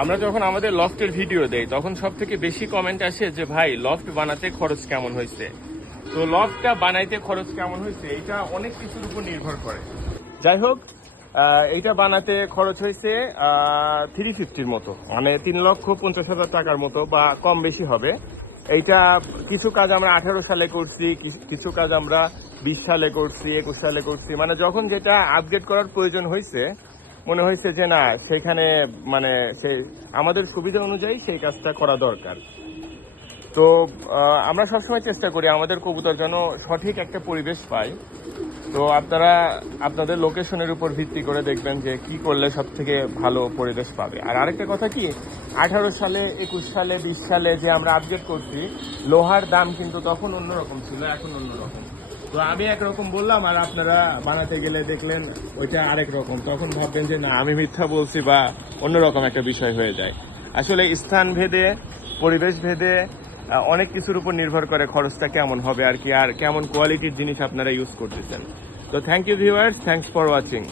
আমরা যখন আমাদের লফটের ভিডিও দেই তখন সব থেকে বেশি কমেন্ট আসে যে ভাই লফট বানাতে খরচ কেমন হয়েছে। তো লফটটা বানাইতে খরচ কেমন হয়েছে এটা অনেক কিছুর উপর নির্ভর করে। যাই হোক, এইটা বানাতে খরচ হয়েছে 350-র মতো, মানে 3,50,000 টাকার মতো বা কম বেশি হবে। এইটা কিছু কাজ আমরা 18 সালে করছি, কিছু কাজ আমরা 20 সালে করছি, 21 সালে করছি। মানে যখন যেটা আপগ্রেড করার প্রয়োজন হয়েছে, মনে হয়েছে যে না সেখানে মানে সেই আমাদের সুবিধা অনুযায়ী সেই কাজটা করা দরকার। তো আমরা সবসময় চেষ্টা করি আমাদের কবুতর যেন সঠিক একটা পরিবেশ পায়। তো আপনারা আপনাদের লোকেশনের উপর ভিত্তি করে দেখবেন যে কি করলে সব থেকে ভালো পরিবেশ পাবে। আর আরেকটা কথা কি, 18 সালে, 21 সালে, 20 সালে যে আমরা আপডেট করছি, লোহার দাম কিন্তু তখন অন্যরকম ছিল, এখন অন্যরকম। তো আমি একরকম বললাম আর আপনারা বানাতে গেলে দেখলেন ওইটা আরেক রকম, তখন ভাববেন যে না আমি মিথ্যা বলছি বা অন্যরকম একটা বিষয় হয়ে যায়। আসলে স্থান ভেদে, পরিবেশ ভেদে অনেক কিছুর উপর নির্ভর করে খরচটা কেমন হবে আর কি, আর কেমন কোয়ালিটির জিনিস আপনারা ইউজ করতেছেন। তো thank you viewers, thanks for watching.